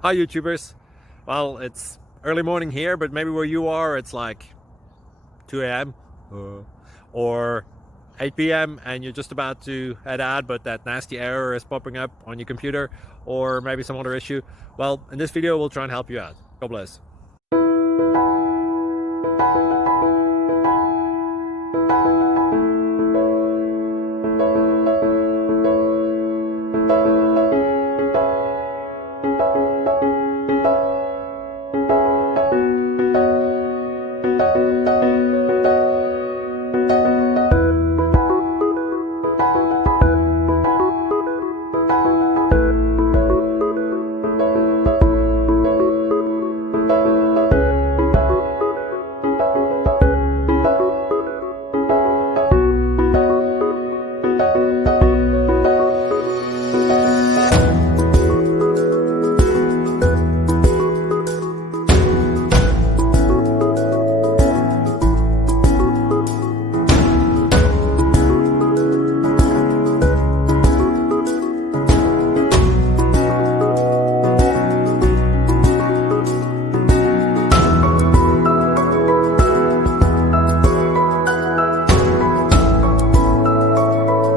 Hi YouTubers. Well, it's early morning here, but maybe where you are it's like 2 a.m. Or 8 p.m. and you're just about to head out, but that nasty error is popping up on your computer, or maybe some other issue. Well, in this video we'll try and help you out. God bless.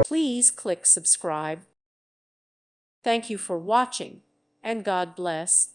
Please click subscribe. Thank you for watching, and God bless.